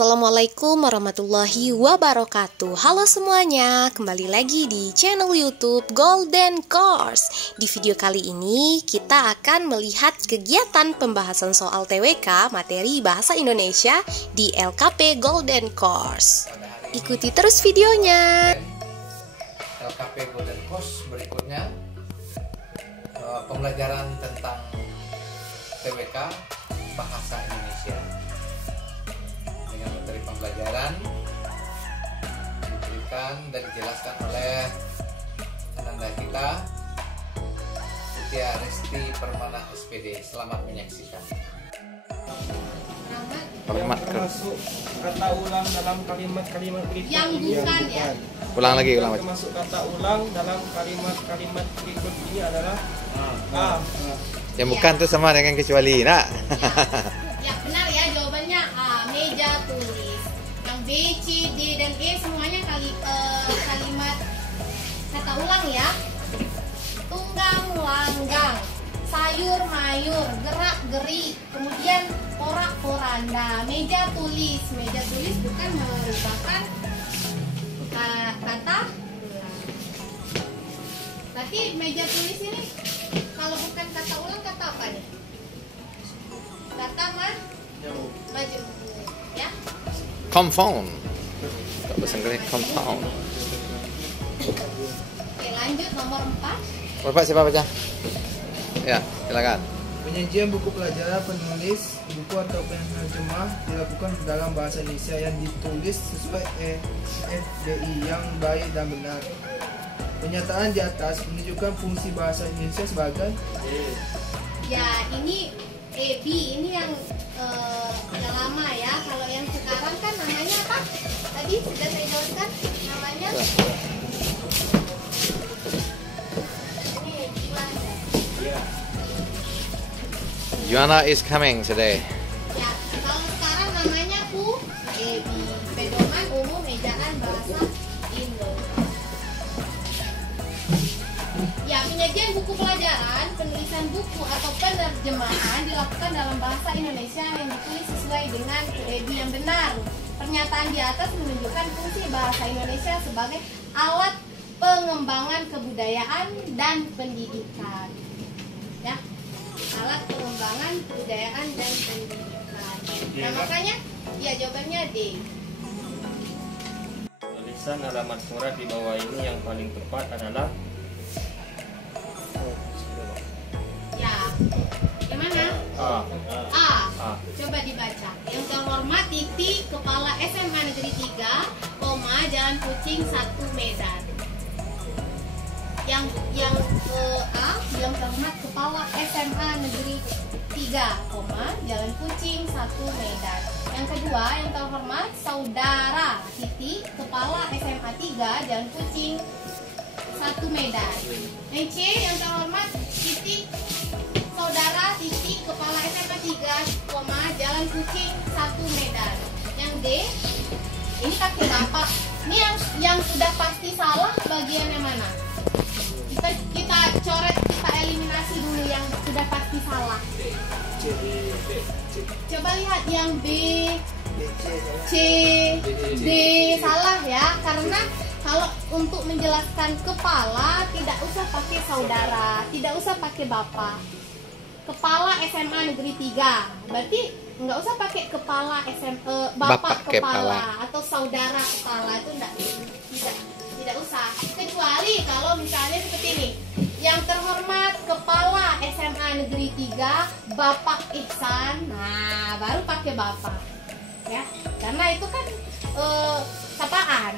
Assalamualaikum warahmatullahi wabarakatuh. Halo semuanya, kembali lagi di channel YouTube Golden Course. Di video kali ini kita akan melihat kegiatan pembahasan soal TWK materi bahasa Indonesia di LKP Golden Course. Ikuti terus videonya. LKP Golden Course berikutnya pembelajaran tentang TWK bahasa Indonesia. Dengan materi pembelajaran diberikan dan dijelaskan oleh ananda kita Setia Resti Permana SPD. Selamat menyaksikan. Termasuk kata ulang dalam kalimat-kalimat berikut yang bukan ya. Ulang lagi. Termasuk kata ulang dalam kalimat-kalimat berikut ini adalah Yang bukan tuh sama dengan kecuali, nak. Ya benar ya jawabannya A, meja tulis. Yang B, C, D dan E semuanya kalimat kata ulang ya. Tunggang, langgang, sayur, mayur, gerak, gerik, kemudian porak, poranda. Meja tulis bukan merupakan kata ulang. Berarti meja tulis ini kalau bukan kata ulang kata apa nih? Kata maju ya. Compound. Tak bahasa Inggeris compound. Oke, lanjut nomor 4. Bapak siapa baca? Ya, silakan. penyajian buku pelajaran penulis buku atau penerjemah dilakukan dalam bahasa Indonesia yang ditulis sesuai EFDI yang baik dan benar. Pernyataan di atas menunjukkan fungsi bahasa Indonesia sebagai Ya, ini EB ini yang lama ya. Kalau yang sekarang kan namanya apa? Tadi sudah saya jelaskan namanya. Juana is coming today. Ya, kalau sekarang namanya EB, pedoman umum ejaan bahasa Indo. Ya, penyajian buku pelajaran, penulisan buku atau penerjemahan dilakukan dalam bahasa Indonesia yang ditulis sesuai dengan EB yang benar. Pernyataan di atas menunjukkan fungsi bahasa Indonesia sebagai alat pengembangan kebudayaan dan pendidikan. Ya, alat pengembangan kebudayaan dan pendidikan. Nah, makanya ya jawabannya D. Tulisan alamat surat di bawah ini yang paling tepat adalah Ya, yang mana? A. A. Coba dibaca. Yang terhormat titik kepala SMA Negeri 3, Jalan Kucing 1 Medan. Yang A, yang terhormat kepala SMA Negeri 3, Jalan Kucing 1 Medan. Yang kedua, yang terhormat saudara titik kepala SMA 3, Jalan Kucing 1 Medan. Yang C, yang terhormat titik saudara titik kepala SMA 3, Jalan Kucing 1 Medan. Yang D, ini kaki bapak. Ini yang sudah pasti salah bagiannya mana? Kita coret, kita eliminasi dulu yang sudah pasti salah. Coba lihat yang B, C, D salah ya, karena kalau untuk menjelaskan kepala tidak usah pakai saudara, tidak usah pakai bapak. Kepala SMA Negeri 3, berarti nggak usah pakai kepala bapak kepala atau saudara kepala, itu tidak usah. Kecuali kalau misalnya seperti ini, yang terhormat kepala SMA Negeri 3 Bapak Ihsan, nah baru pakai bapak ya, karena itu kan sapaan,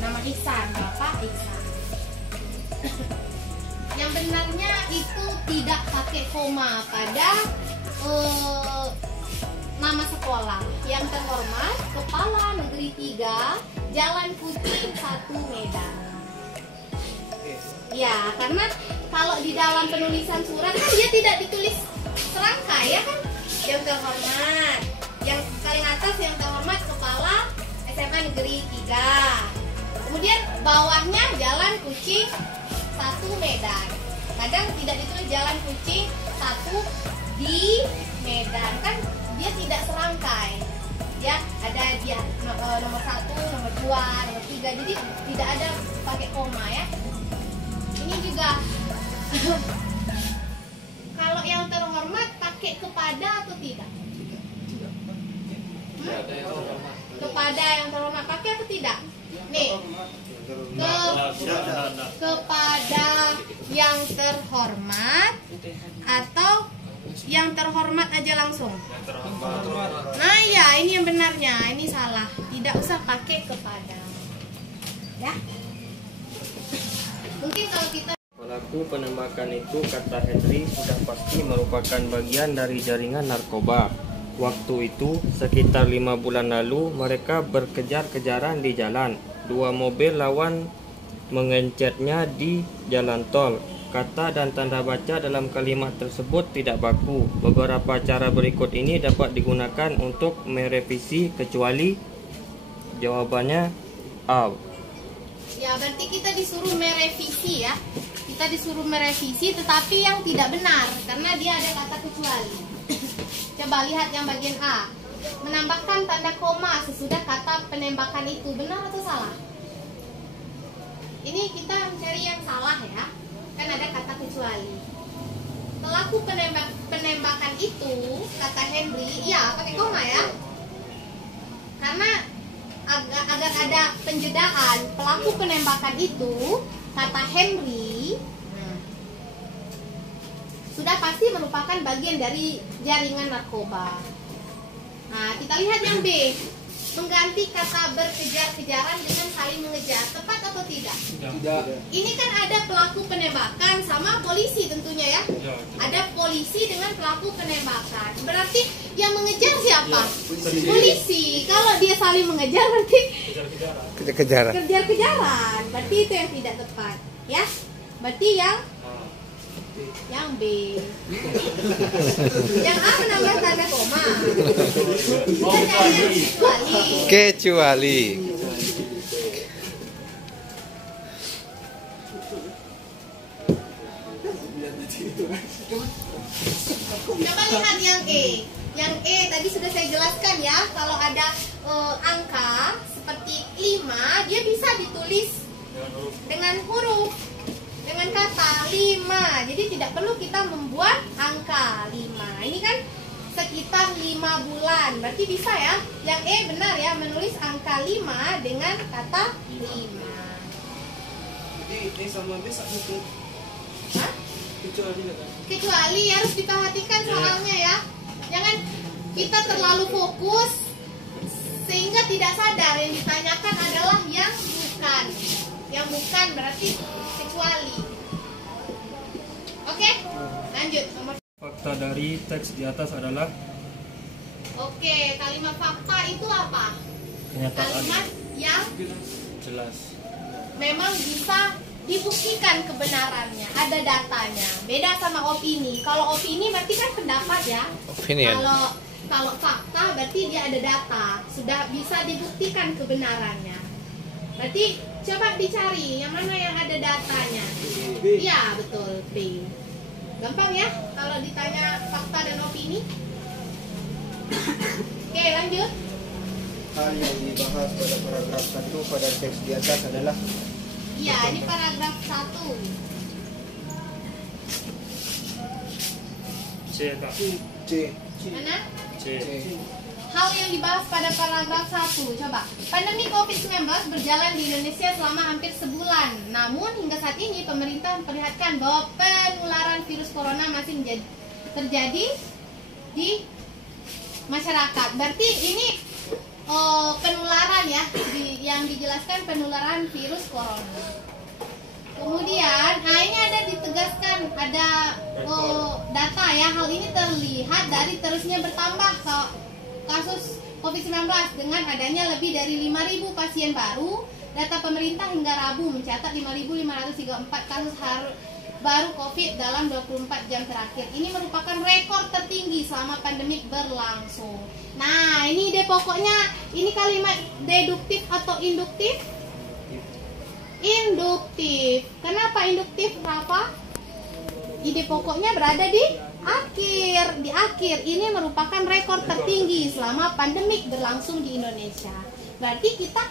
nama Ihsan, Bapak Ihsan. Yang benarnya itu tidak pakai koma pada nama sekolah. Yang terhormat Kepala Negeri 3 Jalan Kucing 1 Medan. Ya, karena kalau di dalam penulisan surat kan dia tidak ditulis serangkai ya kan. Yang terhormat, yang paling atas yang terhormat Kepala SMA Negeri 3. Kemudian bawahnya Jalan Kucing 1 Medan. Kadang tidak ditulis Jalan Kucing 1 di Medan, kan dia tidak serangkai. Ya, ada di nomor 1, nomor 2, nomor 3. Jadi tidak ada pakai koma ya. Ini juga kalau yang terhormat pakai kepada atau tidak? Kepada yang terhormat pakai atau tidak? Nih, kepada yang terhormat atau yang terhormat aja langsung. Nah ya, ini yang benarnya, ini salah. Tidak usah pakai kepada. Ya. Mungkin kalau kita Pelaku penembakan itu, kata Henry, sudah pasti merupakan bagian dari jaringan narkoba. Waktu itu, sekitar 5 bulan lalu, mereka berkejar-kejaran di jalan. 2 mobil lawan mengencetnya di jalan tol. Kata dan tanda baca dalam kalimat tersebut tidak baku. Beberapa cara berikut ini dapat digunakan untuk merevisi kecuali. Jawabannya A. ya berarti kita disuruh merevisi ya. Kita disuruh merevisi tetapi yang tidak benar karena dia ada kata kecuali. Coba lihat yang bagian A. Menambahkan tanda koma sesudah kata penembakan itu, benar atau salah? Ini kita mencari yang salah ya. Kan ada kata kecuali. Pelaku penembakan itu, kata Henry, ya pakai koma ya. Karena agar ada penjedaan, pelaku penembakan itu, kata Henry, sudah pasti merupakan bagian dari jaringan narkoba. Nah, kita lihat yang B. Mengganti kata berkejar-kejaran dengan saling mengejar. Tepat atau tidak? Tidak. Ini kan ada pelaku penembakan sama polisi tentunya ya. Ada polisi dengan pelaku penembakan. Berarti yang mengejar siapa? Polisi. Kalau dia saling mengejar berarti kejar-kejaran. Berarti itu yang tidak tepat, ya. Berarti yang B. Yang A menambah tanda koma. Kita cari yang kecuali. Coba lihat yang E. Yang E tadi sudah saya jelaskan ya. Kalau ada angka seperti 5, dia bisa ditulis dengan huruf, dengan kata 5. Jadi tidak perlu kita membuat angka 5. Ini kan sekitar 5 bulan. Berarti bisa ya. Yang E benar ya, menulis angka 5 dengan kata 5. Jadi sama B satu. Hah? Kecuali harus diperhatikan soalnya ya. Jangan kita terlalu fokus sehingga tidak sadar yang ditanyakan adalah yang bukan. Yang bukan berarti kecuali. Oke, lanjut. Fakta dari teks di atas adalah Oke, kalimat fakta itu apa? kenyataan Kalimat yang jelas. memang bisa dibuktikan kebenarannya, ada datanya. Beda sama opini. Kalau opini berarti kan pendapat ya. Opinion. Kalau fakta berarti dia ada data, sudah bisa dibuktikan kebenarannya. Berarti coba dicari yang mana yang ada datanya. Iya, betul, B. Gampang ya kalau ditanya fakta dan opini. Oke, lanjut. Hal yang dibahas pada paragraf 1 pada teks di atas adalah. Iya, ini paragraf 1. C, Kak. C. Mana? C. Hal yang dibahas pada paragraf 1. Coba. Pandemi COVID-19 berjalan di Indonesia selama hampir sebulan. Namun hingga saat ini pemerintah memperlihatkan bahwa penularan virus corona masih terjadi di masyarakat. Berarti ini penularan ya, yang dijelaskan penularan virus corona. Kemudian, nah ini ada ditegaskan, ada data ya. Hal ini terlihat dari terusnya bertambah kasus COVID-19 dengan adanya lebih dari 5.000 pasien baru. Data pemerintah hingga Rabu mencatat 5.534 kasus baru COVID dalam 24 jam terakhir. Ini merupakan rekor tertinggi selama pandemik berlangsung. Nah, ini ide pokoknya, ini kalimat deduktif atau induktif? Induktif. Kenapa induktif? Kenapa? Ide pokoknya berada di di akhir ini merupakan rekor tertinggi selama pandemik berlangsung di Indonesia. Berarti kita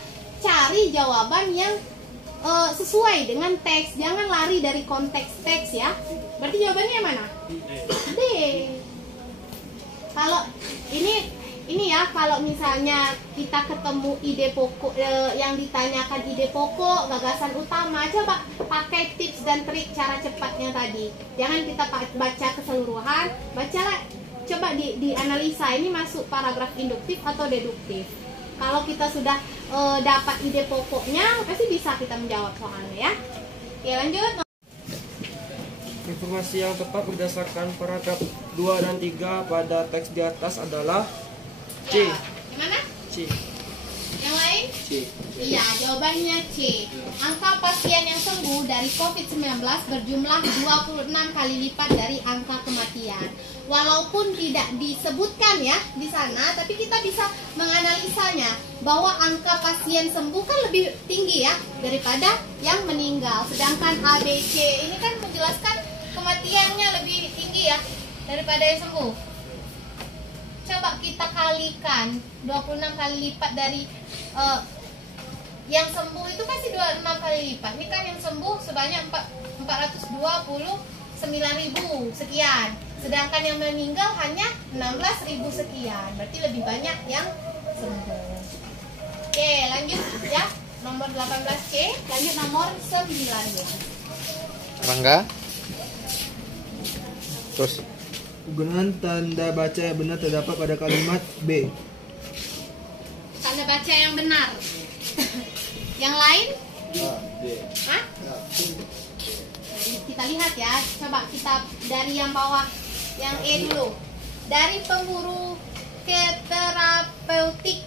cari jawaban yang sesuai dengan teks, jangan lari dari konteks teks ya. Berarti jawabannya yang mana? D. Kalau ini ya, kalau misalnya kita ketemu ide pokok yang ditanyakan ide pokok, gagasan utama, coba pakai tips dan trik cara cepatnya tadi. Jangan kita baca keseluruhan, bacalah, coba dianalisa ini masuk paragraf induktif atau deduktif. Kalau kita sudah dapat ide pokoknya, pasti bisa kita menjawab soalnya ya. Oke, lanjut. Informasi yang tepat berdasarkan paragraf 2 dan 3 pada teks di atas adalah C. Ya, gimana? C. Yang lain? C. Iya, jawabannya C. Angka pasien yang sembuh dari COVID-19 berjumlah 26 kali lipat dari angka kematian. Walaupun tidak disebutkan ya di sana, tapi kita bisa menganalisanya bahwa angka pasien sembuh kan lebih tinggi ya daripada yang meninggal. Sedangkan ABC ini kan menjelaskan kematiannya lebih tinggi ya daripada yang sembuh. Coba kita kalikan 26 kali lipat dari yang sembuh itu pasti 26 kali lipat. Ini kan yang sembuh sebanyak 429.000 sekian. Sedangkan yang meninggal hanya 16.000 sekian. Berarti lebih banyak yang sembuh. Oke, lanjut ya. Nomor 18C, lanjut nomor 19. Rangga. Terus Penggunaan tanda baca yang benar terdapat pada kalimat B. Tanda baca yang benar. Yang lain? Hah? Kita lihat ya. Coba kita dari yang bawah, yang E dulu. Dari pemburu keterapeutik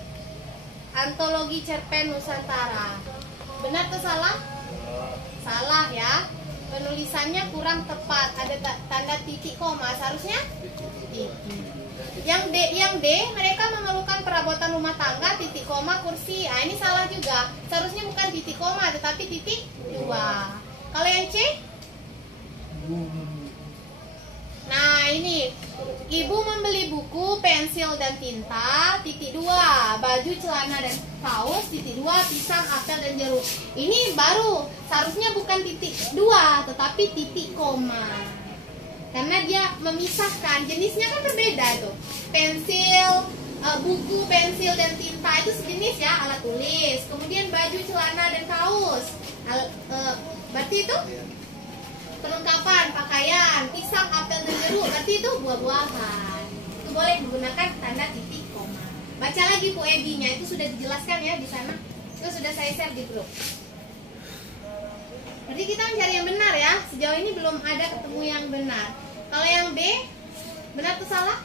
Antologi Cerpen Nusantara. Benar atau salah? Salah ya. Penulisannya kurang tepat, ada tanda titik koma, seharusnya titik. Yang D, mereka memerlukan perabotan rumah tangga, titik koma, kursi. Ini salah juga, seharusnya bukan titik koma tetapi titik 2. Kalau yang C? Nah ini, ibu membeli buku, pensil dan tinta, titik 2, baju, celana dan kaos, titik 2, pisang, apel dan jeruk. Ini baru, seharusnya bukan titik 2 tetapi titik koma. Karena dia memisahkan, jenisnya kan berbeda tuh. Pensil, buku, pensil dan tinta itu sejenis ya, alat tulis. Kemudian baju, celana dan kaos. Berarti itu perlengkapan, pakaian, pisang, apel dan jeruk, berarti itu buah-buahan. Itu boleh menggunakan tanda titik koma. Baca lagi Bu Ebi-nya, itu sudah dijelaskan ya di sana. Itu sudah saya share di grup. Berarti kita mencari yang benar ya. Sejauh ini belum ada ketemu yang benar. Kalau yang B, benar atau salah?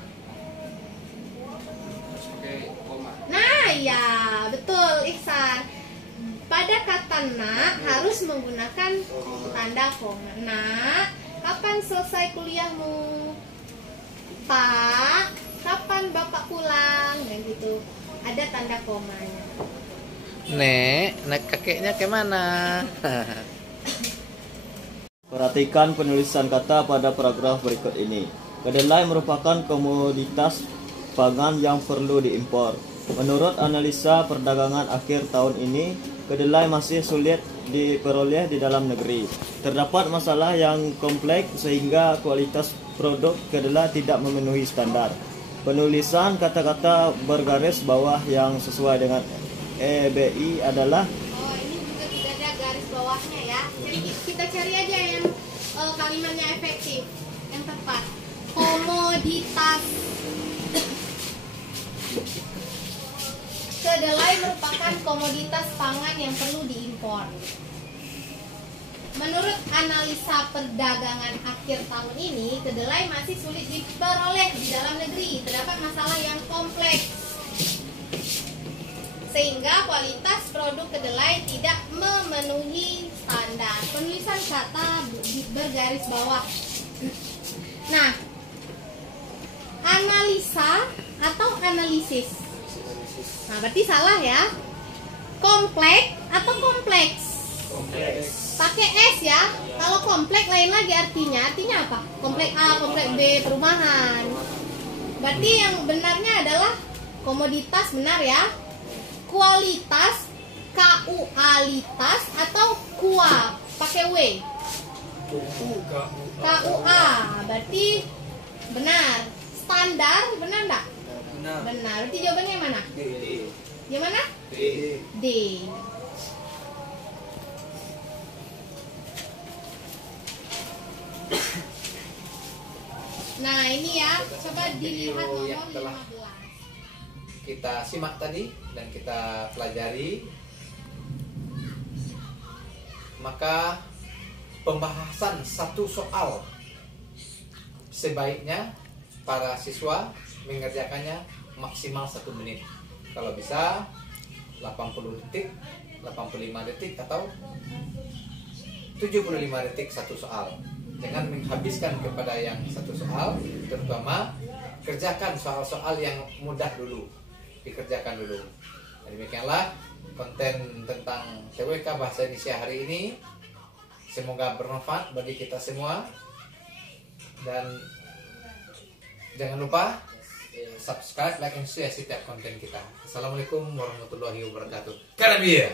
Nah ya, betul Ihsan. Pada kata nak harus menggunakan tanda koma. Nak, kapan selesai kuliahmu? Pak, kapan bapak pulang? Dan gitu. Ada tanda komanya. Nek kakeknya kemana? Perhatikan penulisan kata pada paragraf berikut ini. Kedelai merupakan komoditas pangan yang perlu diimpor. Menurut analisa perdagangan akhir tahun ini, kedelai masih sulit diperoleh di dalam negeri. Terdapat masalah yang kompleks sehingga kualitas produk kedelai tidak memenuhi standar. Penulisan kata-kata bergaris bawah yang sesuai dengan EBI adalah ini juga tidak ada garis bawahnya ya. Jadi kita cari aja yang kalimatnya efektif, yang tepat. Komoditas. Kedelai merupakan komoditas pangan yang perlu diimpor. Menurut analisa perdagangan akhir tahun ini, kedelai masih sulit diperoleh di dalam negeri. Terdapat masalah yang kompleks, sehingga kualitas produk kedelai tidak memenuhi standar. Penulisan kata bergaris bawah. Nah, analisa atau analisis? Nah, berarti salah ya. Kompleks atau kompleks? pakai S ya. Kalau komplek lain lagi artinya. Artinya apa? Komplek A, komplek B, perumahan. Berarti yang benarnya adalah komoditas, benar ya. Kualitas, KUA-litas atau KUA pakai W. KUA berarti benar. Standar benar enggak? Benar. Berarti jawabannya yang mana? Yang mana? D. Nah ini ya, coba dilihat yang nomor telah 15. kita simak tadi dan kita pelajari, maka pembahasan satu soal sebaiknya para siswa mengerjakannya maksimal 1 menit. Kalau bisa 80 detik, 85 detik atau 75 detik satu soal. Jangan menghabiskan kepada yang satu soal, terutama kerjakan soal-soal yang mudah dulu, dikerjakan dulu. Dan demikianlah konten tentang TWK Bahasa Indonesia hari ini. Semoga bermanfaat bagi kita semua. Dan jangan lupa subscribe, like, dan share setiap konten kita. Assalamualaikum warahmatullahi wabarakatuh. Karabia.